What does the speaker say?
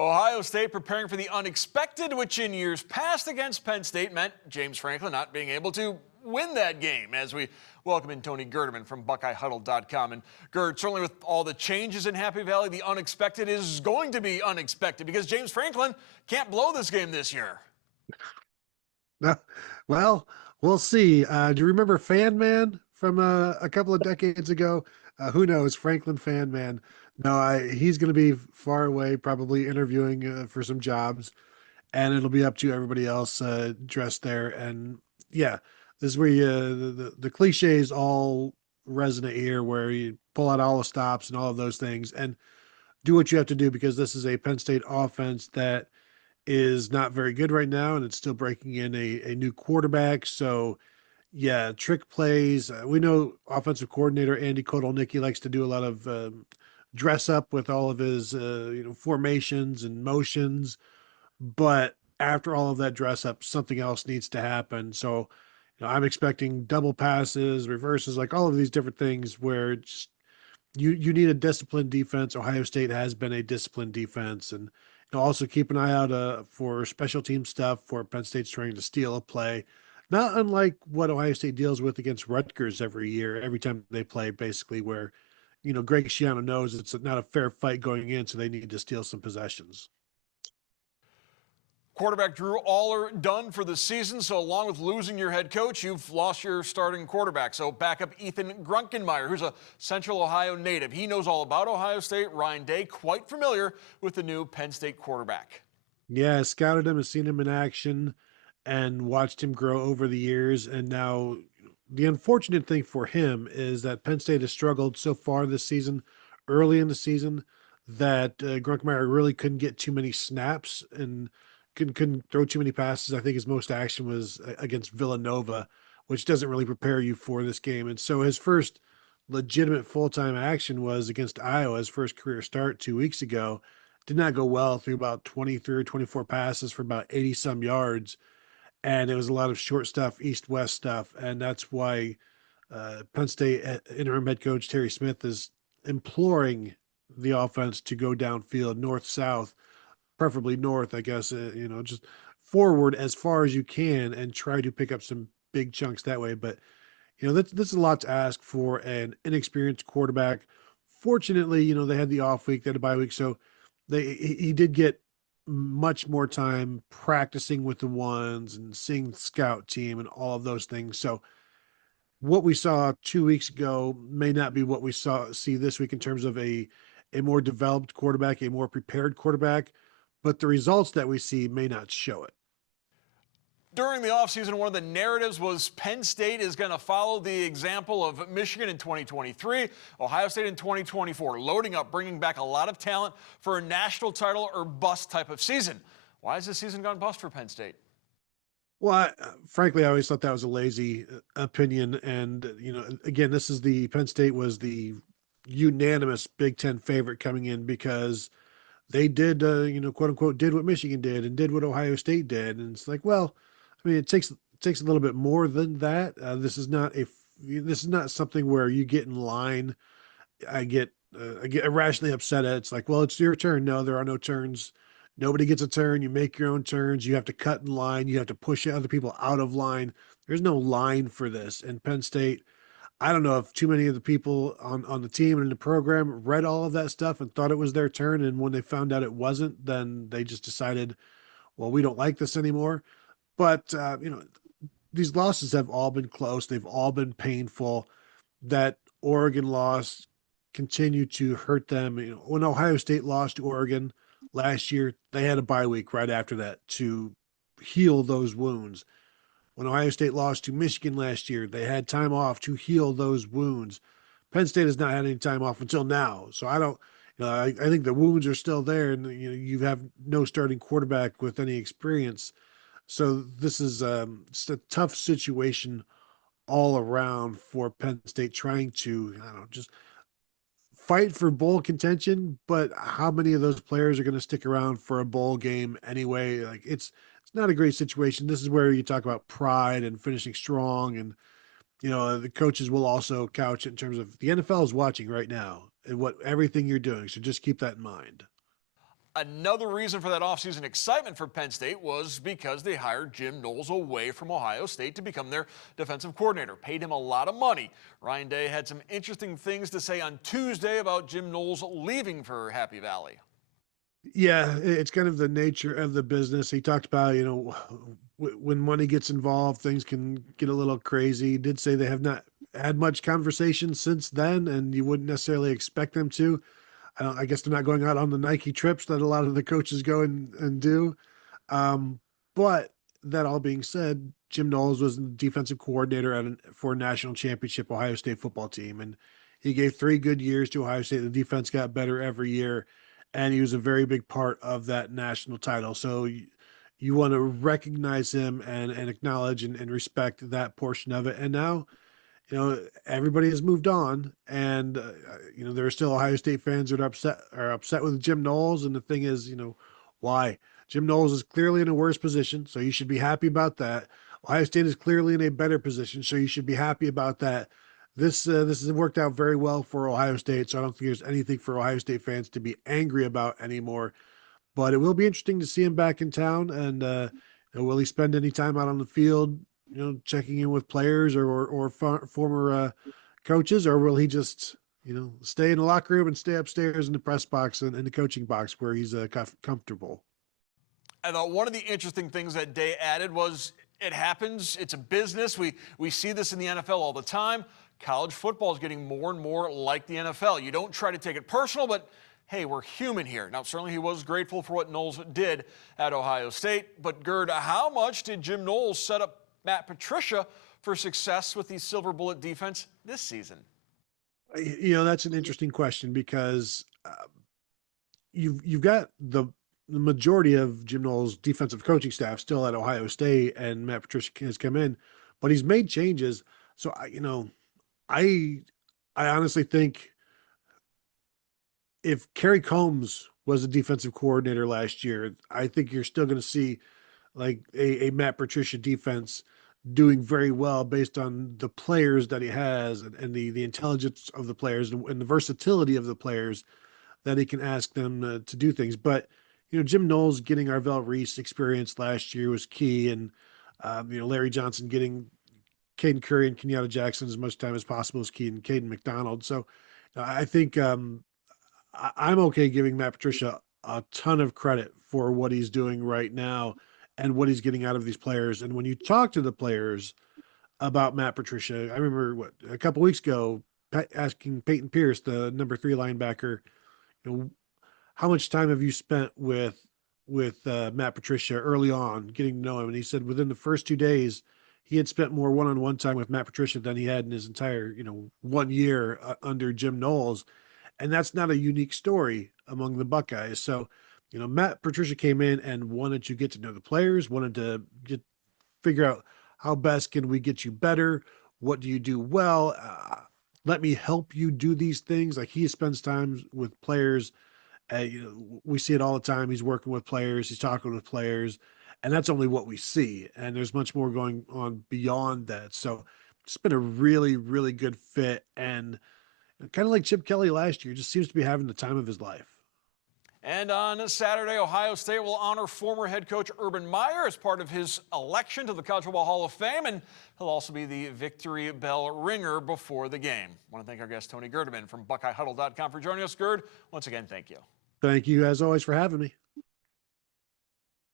Ohio State preparing for the unexpected, which in years past against Penn State meant James Franklin not being able to win that game. As we welcome in Tony Gerdeman from BuckeyeHuddle.com. And Gerd, certainly with all the changes in Happy Valley, the unexpected is going to be unexpected because James Franklin can't blow this game this year. Well, we'll see. Do you remember Fan Man from a couple of decades ago? Who knows? Franklin Fan Man. No, he's going to be far away, probably interviewing for some jobs, and it'll be up to everybody else dressed there. And yeah, this is where the cliches all resonate here, where you pull out all the stops and all of those things, and do what you have to do because this is a Penn State offense that is not very good right now, and it's still breaking in a new quarterback. So, yeah, trick plays. We know offensive coordinator Andy Kotelnicki likes to do a lot of dress up with all of his formations and motions, but after all of that dress up, something else needs to happen. So, I'm expecting double passes, reverses, like all of these different things where you need a disciplined defense. Ohio State has been a disciplined defense, and also keep an eye out for special team stuff for Penn State's trying to steal a play. Not unlike what Ohio State deals with against Rutgers every year, every time they play, basically, where, Greg Schiano knows it's not a fair fight going in, so they need to steal some possessions. Quarterback Drew Aller done for the season, so along with losing your head coach, you've lost your starting quarterback. So backup Ethan Grunkenmeyer, who's a Central Ohio native. He knows all about Ohio State. Ryan Day, quite familiar with the new Penn State quarterback. Yeah, scouted him, has seen him in action, and watched him grow over the years. And now the unfortunate thing for him is that Penn State has struggled so far this season, early in the season, that Grunkenmeyer really couldn't get too many snaps and couldn't throw too many passes. I think his most action was against Villanova, which doesn't really prepare you for this game. And so his first legitimate full-time action was against Iowa, his first career start 2 weeks ago. Did not go well, through about 23 or 24 passes for about 80 some yards. And it was a lot of short stuff, east-west stuff. And that's why Penn State interim head coach Terry Smith is imploring the offense to go downfield, north-south, preferably north, I guess, just forward as far as you can and try to pick up some big chunks that way. But, this is a lot to ask for an inexperienced quarterback. Fortunately, they had the off week, they had a bye week. So he did get much more time practicing with the ones and seeing the scout team and all of those things. So what we saw 2 weeks ago may not be what we see this week in terms of a more developed quarterback, a more prepared quarterback, but the results that we see may not show it. During the offseason, one of the narratives was Penn State is going to follow the example of Michigan in 2023, Ohio State in 2024, loading up, bringing back a lot of talent for a national title or bust type of season. Why has this season gone bust for Penn State? Well, frankly, I always thought that was a lazy opinion. And, again, Penn State was the unanimous Big Ten favorite coming in because they did, quote unquote, did what Michigan did and did what Ohio State did. And it's like, well, I mean, it takes a little bit more than that. This is not something where you get in line. I get irrationally upset at. It's like, well, it's your turn. No, there are no turns. Nobody gets a turn. You make your own turns. You have to cut in line. You have to push other people out of line. There's no line for this. And Penn State, I don't know if too many of the people on the team and in the program read all of that stuff and thought it was their turn. And when they found out it wasn't, then they just decided, well, we don't like this anymore. But, these losses have all been close. They've all been painful. That Oregon loss continued to hurt them. When Ohio State lost to Oregon last year, they had a bye week right after that to heal those wounds. When Ohio State lost to Michigan last year, they had time off to heal those wounds. Penn State has not had any time off until now. So I don't, I think the wounds are still there, and you have no starting quarterback with any experience. So this is just a tough situation all around for Penn State, trying to, I don't know, just fight for bowl contention. But how many of those players are going to stick around for a bowl game anyway? Like it's not a great situation. This is where you talk about pride and finishing strong, and the coaches will also couch it in terms of the NFL is watching right now and what everything you're doing. So just keep that in mind. Another reason for that offseason excitement for Penn State was because they hired Jim Knowles away from Ohio State to become their defensive coordinator, paid him a lot of money. Ryan Day had some interesting things to say on Tuesday about Jim Knowles leaving for Happy Valley. Yeah, it's kind of the nature of the business. He talked about, when money gets involved, things can get a little crazy. He did say they have not had much conversation since then, and you wouldn't necessarily expect them to. I guess they're not going out on the Nike trips that a lot of the coaches go and do. Um, but that all being said, Jim Knowles was the defensive coordinator for a national championship Ohio State football team, and he gave 3 good years to Ohio State. The defense got better every year, and he was a very big part of that national title. So you want to recognize him and acknowledge and respect that portion of it. And now, everybody has moved on, and there are still Ohio State fans that are upset with Jim Knowles. And the thing is, why? Jim Knowles is clearly in a worse position, so you should be happy about that. Ohio State is clearly in a better position, so you should be happy about that. This has worked out very well for Ohio State, so I don't think there's anything for Ohio State fans to be angry about anymore. But it will be interesting to see him back in town, and will he spend any time out on the field, checking in with players or former coaches, or will he just stay in the locker room and stay upstairs in the press box and in the coaching box where he's comfortable? I thought one of the interesting things that Day added was it happens. It's a business. We see this in the NFL all the time. College football is getting more and more like the NFL. You don't try to take it personal, but hey, we're human here. Now, certainly he was grateful for what Knowles did at Ohio State. But, Gerd, how much did Jim Knowles set up Matt Patricia for success with the Silver Bullet defense this season? That's an interesting question because you've got the majority of Jim Knowles' defensive coaching staff still at Ohio State, and Matt Patricia has come in, but he's made changes. So I honestly think if Kerry Combs was a defensive coordinator last year, I think you're still going to see like a Matt Patricia defense doing very well based on the players that he has and the intelligence of the players and the versatility of the players that he can ask them to do things. But Jim Knowles getting Arvell Reese experience last year was key, and Larry Johnson getting Caden Curry and Kenyatta Jackson as much time as possible is key, and Caden McDonald. So I think I'm okay giving Matt Patricia a ton of credit for what he's doing right now and what he's getting out of these players. And when you talk to the players about Matt Patricia, I remember a couple weeks ago asking Peyton Pierce, the number 3 linebacker, how much time have you spent with Matt Patricia early on, getting to know him? And he said within the first 2 days, he had spent more one-on-one time with Matt Patricia than he had in his entire 1 year under Jim Knowles. And that's not a unique story among the Buckeyes. So, Matt Patricia came in and wanted to get to know the players, wanted to figure out how best can we get you better? What do you do well? Let me help you do these things. Like, he spends time with players. We see it all the time. He's working with players. He's talking with players, and that's only what we see. And there's much more going on beyond that. So it's been a really, really good fit. And kind of like Chip Kelly last year, just seems to be having the time of his life. And on Saturday, Ohio State will honor former head coach Urban Meyer as part of his election to the College Football Hall of Fame, and he'll also be the victory bell ringer before the game. I want to thank our guest, Tony Gerdeman from BuckeyeHuddle.com, for joining us. Gerd, once again, thank you. Thank you, as always, for having me.